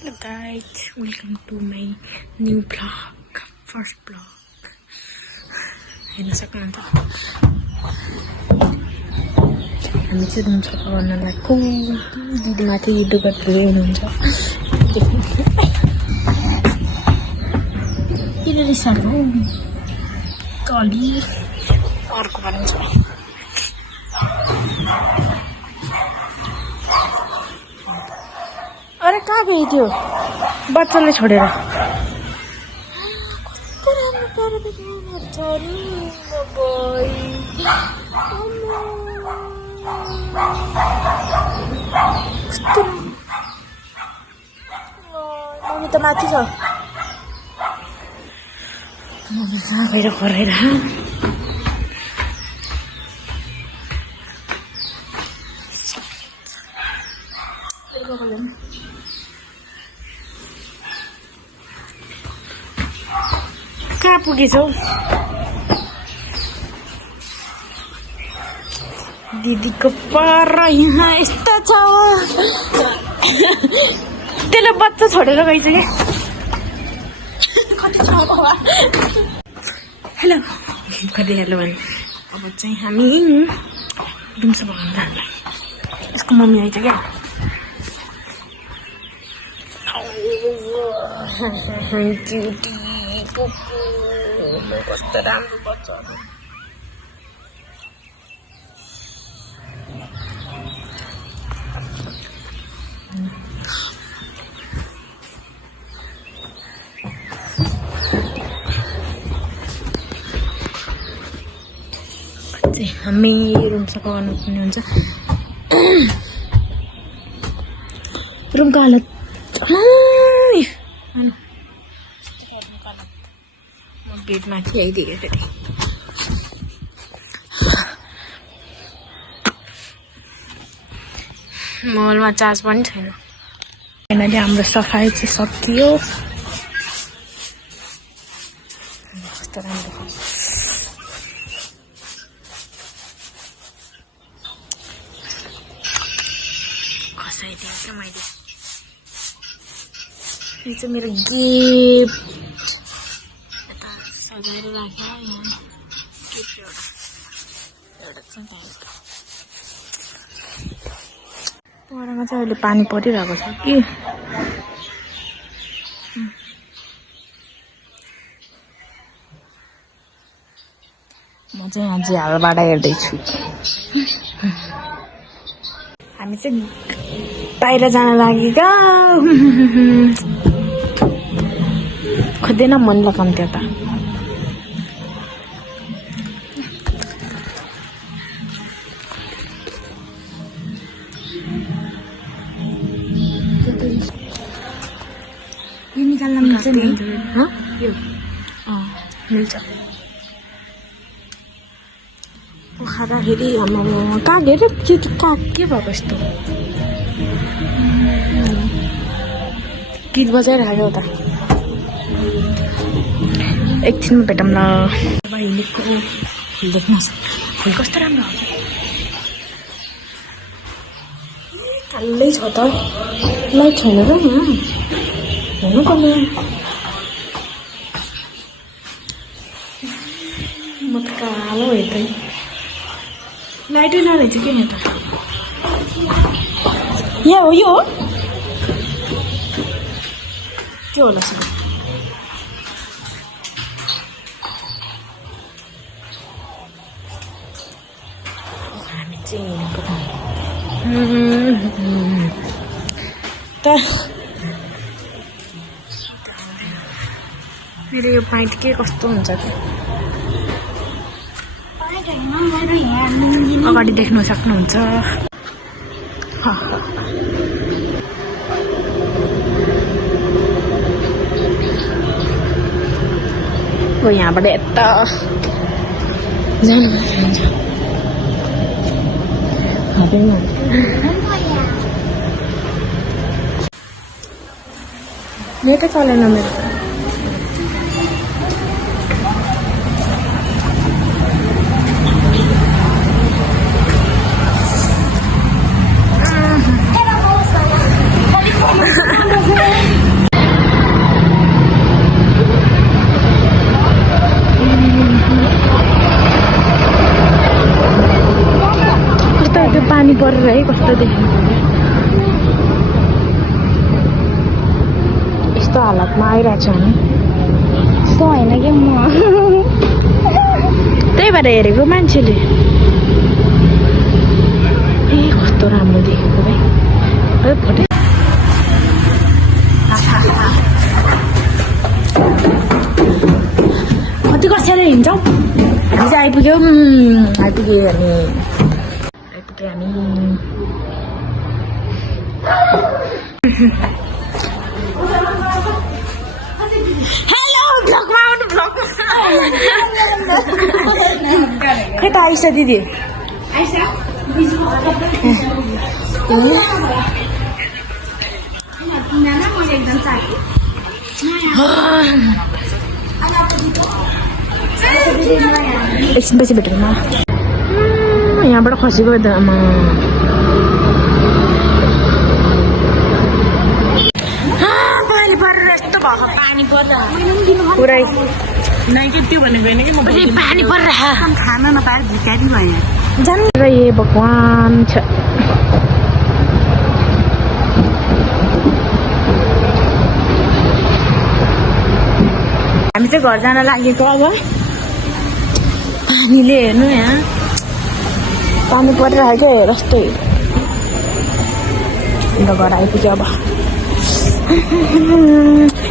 Hello guys, welcome to my new vlog, first vlog. हेर्न सक्नुहुन्छ हामी चाहिँ रुम सफा गर्न लागेको। दिदी माथि लुगा धुँदै हुनुहुन्छ। किन रिसाएको कली अर्को भन्छ। अरे कहाँ गयो त्यो बच्चाले छोडेर? कस्तो राम्रो प्यारो देख्नुहुन्छ नि कस्तो मम्मी त माथि छ। मम्मी कहाँ गएर कराएर कहाँ पुगेछौ? दिदीको पर यहाँ यस्तो छ। त्यसले बच्चा छोडेर गइसक्यो। हेलो कति हेलो भने अब चाहिँ हामी रुम सफा गर्न लाग्यो। यसको मम्मी आइज क्या। क्युटी कुकु कस्तो राम्रो बच्चाहरू। हामी रुम सफा गर्नुपर्ने हुन्छ। रुमको हालत बेडमाथि आइदिएँ फेरि। मोबाइलमा चार्ज पनि छैन। फाइनली हाम्रो सफाइ चाहिँ सकियो। कस्तो राम्रो खसाइदिएँ मैले। यो चाहिँ मेरो गिफ्ट सजाएर राखेँ। एउटा चाहिँ परामा चाहिँ अहिले पानी परिरहेको छ कि। म चाहिँ अझै हालबाट हेर्दैछु। हामी चाहिँ बाहिर जान लागेका। खोज्दैन मन लगाउँथ्यो त। यो निकाल्न मिल्छ नि? यो मिल्छ। खाँदाखेरि कहाँ गएर के भएको यस्तो गीत बजाइरहेको त। एकछिनमा भेटौँ ल। अब हिँडेको फुल देख्नुहोस्। फुल कस्तो राम्रो कालै छ त। लाइट छैन र हुनुपर्ने। म त कालो हेर्दै लाइटै नरहेछ किन त। यहाँ हो यो के होला सर? हामी चाहिँ त मेरो यो पाइट के कस्तो हुन्छ त। अगाडि देख्न सक्नुहुन्छ। यहाँबाट यता जानु नेटै चलेन मेरो। बाटो देख्नु यस्तो हालतमा आइरहेको छ हामी यस्तो होइन कि म त्यही भएर हेरेको मान्छेले ए कस्तो राम्रो देखेको भाइ है फोटो कति कक्षाले हिँड्छौँ हामी चाहिँ आइपुग्यो हामी हेलो भ्लगमा आउनु भ्लगमा खै त आइस दिदी एकछिनपछि भेटौँ न यहाँबाट खसेको त आमा पानी परेर यस्तो भएको पानी पर्दा पुरै पानी परेर खान नपाएर भिकारी भयो जानु र ए भगवान छ हामी चाहिँ घर जान लागेको अब पानीले हेर्नु यहाँ पानी परिरहेको हेर जस्तो अन्त घर आइपुग्यो अब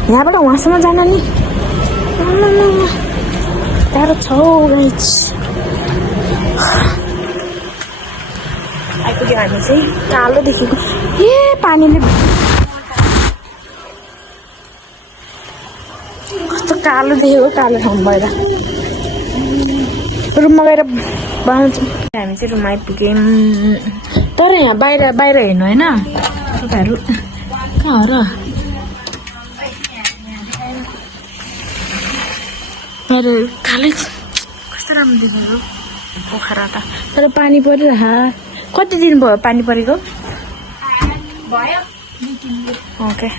यहाँबाट उहाँसम्म जान नि टाढो छ आइपुग्यो हामी चाहिँ कालो देखेको ए पानीले कस्तो कालो देखेको कालो ठाउँ भएर रुममा गएर बनाउँछौँ हामी चाहिँ रुममा आइपुग्यौँ तर यहाँ बाहिर हेर्नु होइन तपाईँहरू कहाँ हो र बाहिर कालै कस्तो राम्रो देखेको पोखरा त तर पानी परिरह कति दिन भयो पानी परेको ओके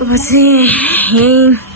अब चाहिँ यहीँ